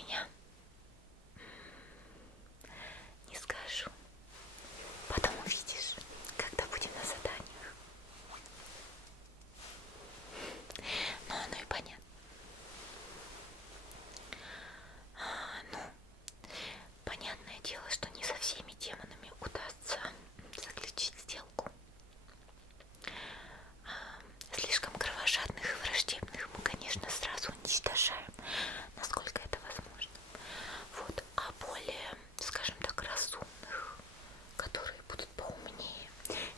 меня? Не скажу. Потом увидишь, когда будем на заданиях. Ну, оно и понятно. Ну, понятное дело, что не со всеми демонами удастся заключить сделку. Слишком кровожадных и враждебных мы, конечно, сразу уничтожаем, насколько это возможно. Вот, а более, скажем так, разумных, которые будут поумнее,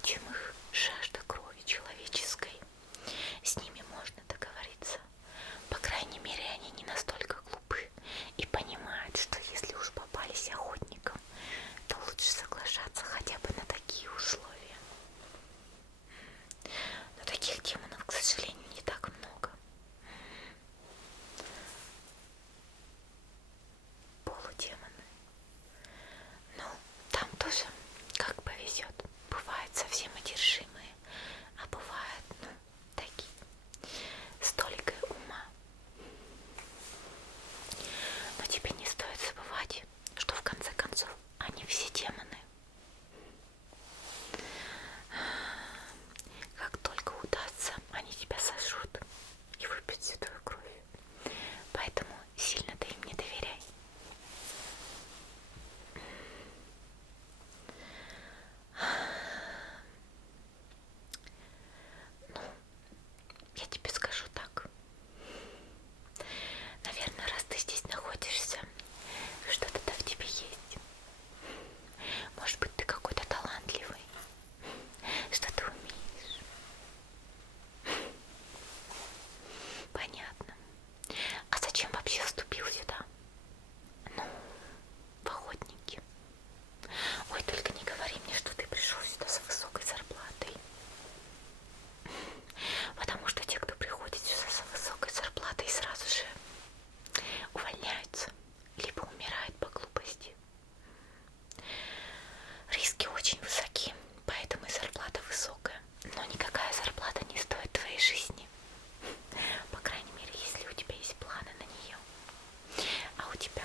чем их жажда крови человеческой, с ними можно договориться. По крайней мере, они не настолько глупы и понимают, что если уж попались охотникам, то лучше соглашаться хотя бы на такие условия. Но таких демонов, к сожалению, не так много. Полудемоны. Ну, там тоже как повезет. Бывают совсем одержимые, а бывают, ну, такие, с толикой ума. Но тебе не стоит забывать, что в конце концов они все демоны. Как только удастся, они тебя сожрут и выпьют всю твою кровь. Поэтому сильно ты им не доверяй. Ну, я тебе скажу так. Наверное, раз ты здесь находишься, что-то-то в тебе есть. Может быть, ты какой-то талантливый, что ты умеешь. Понятно. А зачем вообще вступил сюда? Ну, в охотники. Ой, только не говори мне, что ты пришел сюда с высокой зарплатой. Потому что те, кто приходит сюда с высокой зарплатой, сразу же увольняются, либо умирают по глупости. Риски очень высоки, поэтому и зарплата высокая. Но никакая зарплата не стоит твоей жизни. По крайней мере, если у тебя есть планы на нее. А у тебя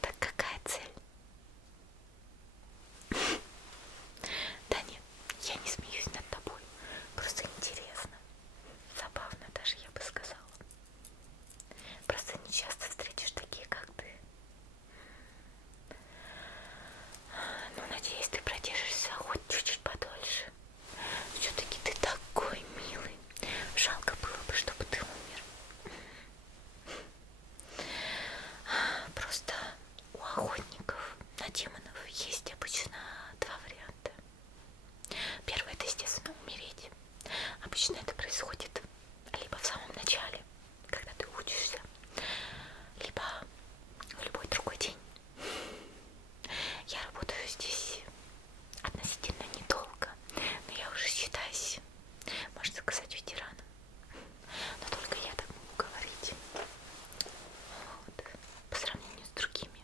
так какая цель? Да нет, я не смеюсь над тобой. Просто интересно. Забавно даже, я бы сказала. Просто не часто встретишь такие, как ты. Ну, надеюсь, ты продержишься хоть чуть-чуть подольше. Все-таки ты такой милый. Жалко было бы, чтобы ты умер. Просто у охотников на демонов есть обычно два варианта. Первый — это, естественно, умереть. Обычно это происходит либо в самом начале, когда ты учишься, либо в любой другой день. Я работаю здесь относительно недолго, но я уже считаюсь, можно сказать, ветераном. Но только я так могу говорить. Вот. По сравнению с другими.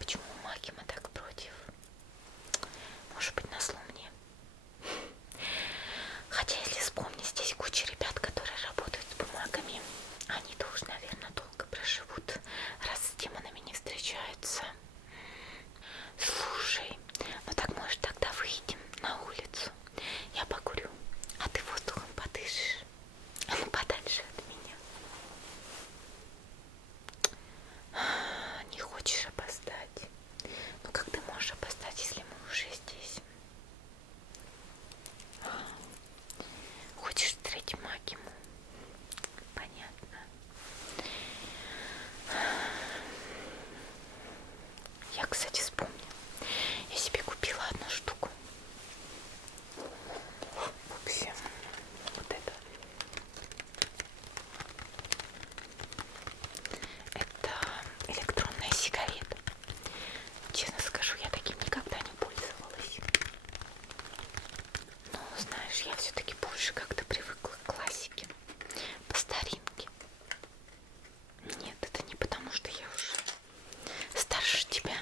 Почему Макима так против? Может быть, назло мне. Хотя, если вспомнить, здесь куча ребят, которые работают с бумагами. Они-то уж, наверное, долго проживут, раз с демонами не встречаются. Слушай, ну так, может, тогда выйдем на улицу? Я покурю, а ты воздухом подышишь. Ну, подальше от меня. Не хочешь опоздать? Ну, как ты можешь опоздать, если мы уже здесь? Хочешь встретить Макиму? Понятно. Я, кстати, вспомнила. Я себе купила одну штуку. В общем, вот это. Это электронная сигарета. Честно скажу, я таким никогда не пользовалась. Но, знаешь, я все-таки больше как-то привыкла к классике, по старинке. Нет, это не потому, что я уже старше тебя.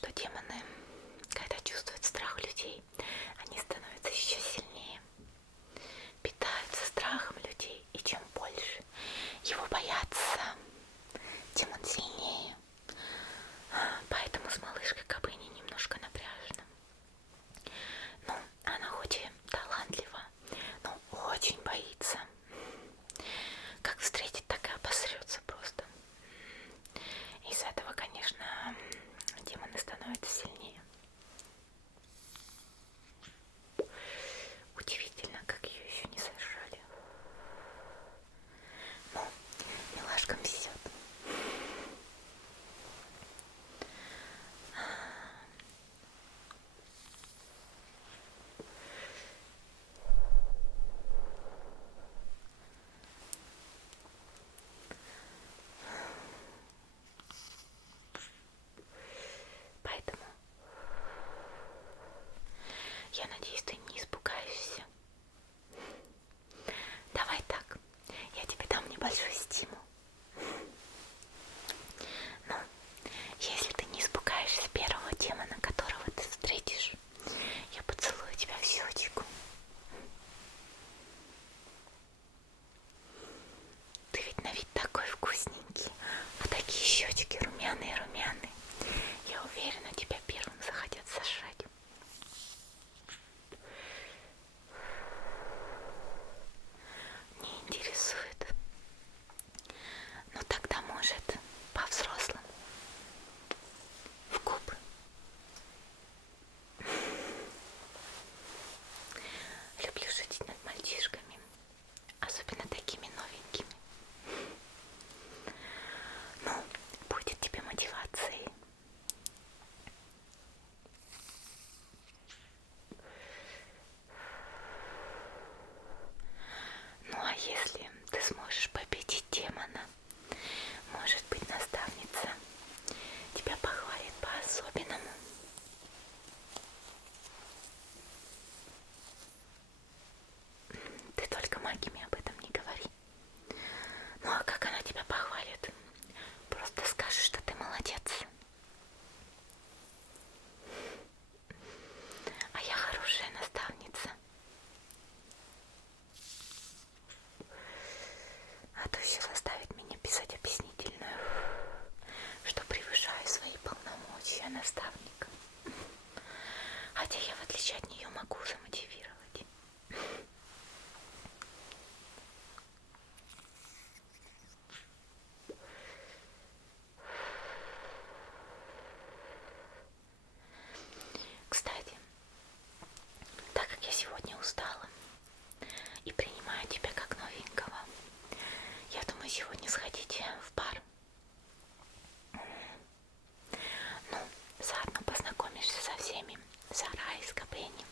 что демоны, когда чувствуют страх людей, они становятся еще сильнее, питаются страхом людей, и чем больше его боятся, тем он сильнее. Поэтому с малышкой Кобыни немножко напряжно. Ну, она хоть и талантлива, но очень боится. Как встретит, так и обосрется просто. Из-за этого, конечно, демоны становятся сильнее. Удивительно, как ее еще не сожрали. Ну, милашкам везет. Поэтому я надеюсь, ты не испугаешься. Давай так, я тебе дам небольшой стимул. Ну, если ты не испугаешься первого демона, которого ты встретишь, я поцелую тебя в щечку. Ты ведь на вид такой вкусненький, а такие щечки румяные-румяные. Я уверена, тебя первым захотят сожрать. Не интересует. Но тогда, может, по-взрослому. В губы. Люблю шутить над мальчишками, особенно такими новенькими. Ну, будет тебе мотивацией. Ну а если ты сможешь победить демона, может быть, наставница тебя похвалит по-особенному. Ты только магиями об этом не говори. Ну а как она тебя похвалит? Просто скажи, что ты молодец. А я хорошая наставница. А то еще заставит меня писать объяснительную, что превышаю свои полномочия наставника. Хотя я, в отличие от нее, могу замотивировать. Кстати, так как я сегодня устала и принимаю тебя как новенького, я думаю сегодня сходить в бар. Ну, заодно познакомишься со всеми, с Арай, с Кобыни.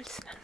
пульс на